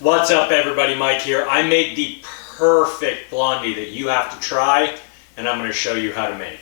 What's up everybody, Mike here. I made the perfect blondie that you have to try, and I'm going to show you how to make.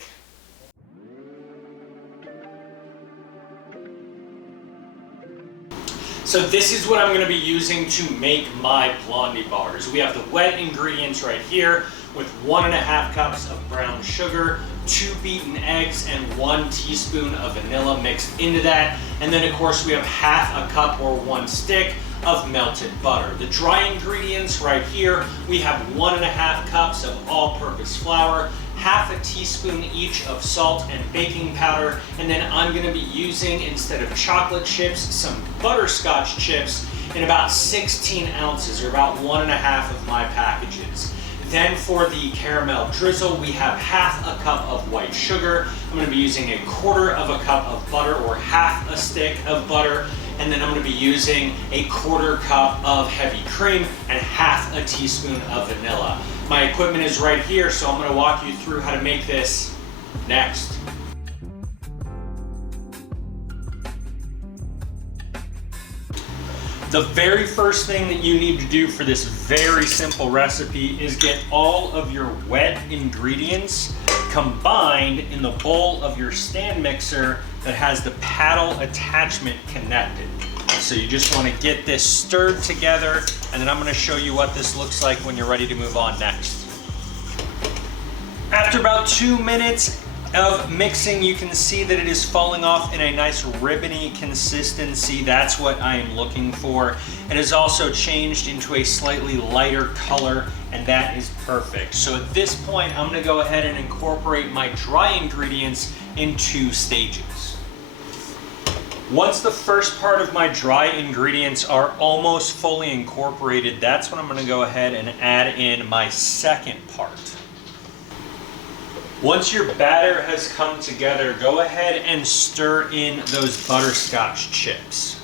So this is what I'm going to be using to make my blondie bars. We have the wet ingredients right here with 1.5 cups of brown sugar, 2 beaten eggs, and 1 teaspoon of vanilla mixed into that. And then of course we have 1/2 cup or 1 stick of melted butter. The dry ingredients right here, we have 1.5 cups of all-purpose flour, 1/2 teaspoon each of salt and baking powder, and then I'm gonna be using, instead of chocolate chips, some butterscotch chips in about 16 ounces, or about 1.5 of my packages. Then for the caramel drizzle, we have 1/2 cup of white sugar. I'm gonna be using 1/4 cup of butter, or 1/2 stick of butter. And then I'm gonna be using 1/4 cup of heavy cream and 1/2 teaspoon of vanilla. My equipment is right here, so I'm gonna walk you through how to make this next. The very first thing that you need to do for this very simple recipe is get all of your wet ingredients combined in the bowl of your stand mixer that has the paddle attachment connected. So you just want to get this stirred together, and then I'm going to show you what this looks like when you're ready to move on next. After about 2 minutes of mixing, you can see that it is falling off in a nice ribbony consistency. That's what I am looking for. It has also changed into a slightly lighter color, and that is perfect. So at this point, I'm gonna go ahead and incorporate my dry ingredients in 2 stages. Once the first part of my dry ingredients are almost fully incorporated, that's when I'm gonna go ahead and add in my second part. Once your batter has come together, go ahead and stir in those butterscotch chips.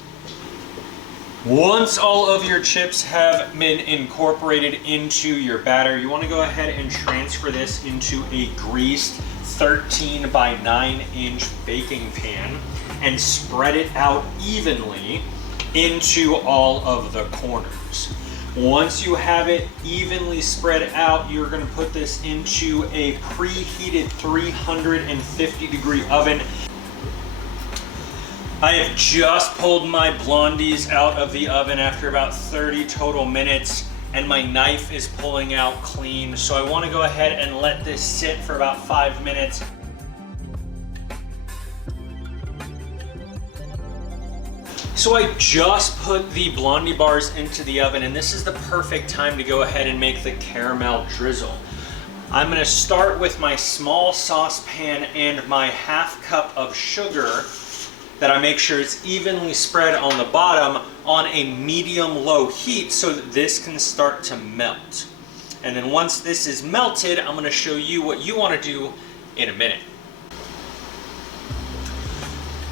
Once all of your chips have been incorporated into your batter, you want to go ahead and transfer this into a greased 13 by 9 inch baking pan and spread it out evenly into all of the corners. Once you have it evenly spread out, you're going to put this into a preheated 350 degree oven. I have just pulled my blondies out of the oven after about 30 total minutes, and my knife is pulling out clean. So I want to go ahead and let this sit for about 5 minutes. So I just put the blondie bars into the oven, and this is the perfect time to go ahead and make the caramel drizzle. I'm gonna start with my small saucepan and my 1/2 cup of sugar that I make sure it's evenly spread on the bottom on a medium-low heat so that this can start to melt. And then once this is melted, I'm gonna show you what you wanna do in a minute.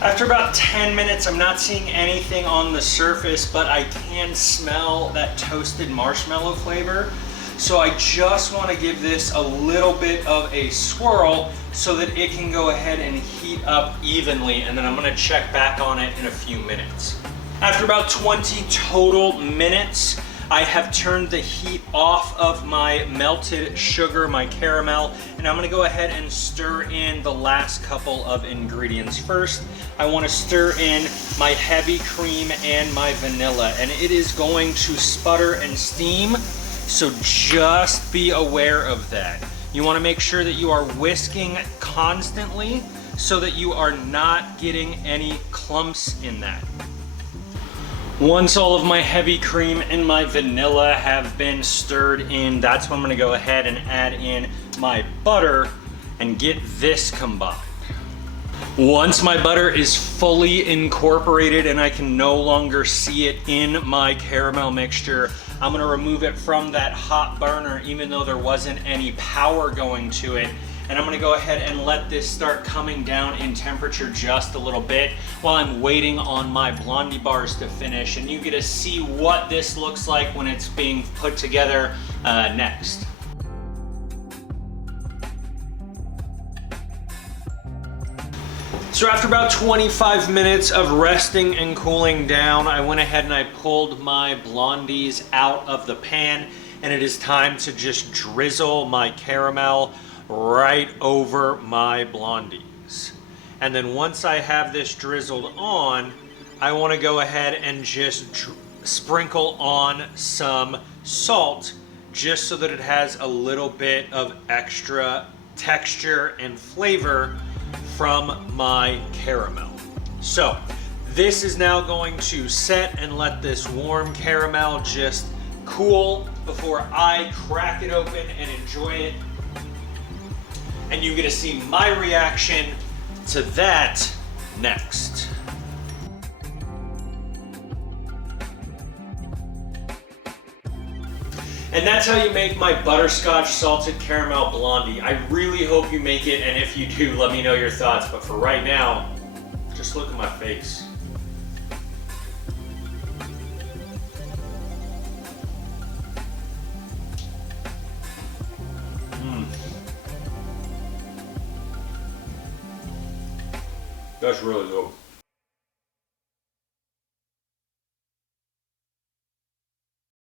After about 10 minutes, I'm not seeing anything on the surface, but I can smell that toasted marshmallow flavor. So I just want to give this a little bit of a swirl so that it can go ahead and heat up evenly, and then I'm going to check back on it in a few minutes. After about 20 total minutes, I have turned the heat off of my melted sugar, my caramel, and I'm gonna go ahead and stir in the last couple of ingredients. First, I wanna stir in my heavy cream and my vanilla, and it is going to sputter and steam, so just be aware of that. You wanna make sure that you are whisking constantly so that you are not getting any clumps in that. Once all of my heavy cream and my vanilla have been stirred in, that's when I'm gonna go ahead and add in my butter and get this combined. Once my butter is fully incorporated and I can no longer see it in my caramel mixture, I'm gonna remove it from that hot burner even though there wasn't any power going to it. And I'm gonna go ahead and let this start coming down in temperature just a little bit while I'm waiting on my blondie bars to finish. And you get to see what this looks like when it's being put together next. So after about 25 minutes of resting and cooling down, I went ahead and I pulled my Blondies out of the pan, and it is time to just drizzle my caramel right over my Blondies. And then once I have this drizzled on, I want to go ahead and just sprinkle on some salt, just so that it has a little bit of extra texture and flavor from my caramel. So this is now going to set and let this warm caramel just cool before I crack it open and enjoy it. And you're gonna see my reaction to that next. And that's how you make my butterscotch salted caramel blondie. I really hope you make it, and if you do, let me know your thoughts. But for right now, just look at my face. That's really good.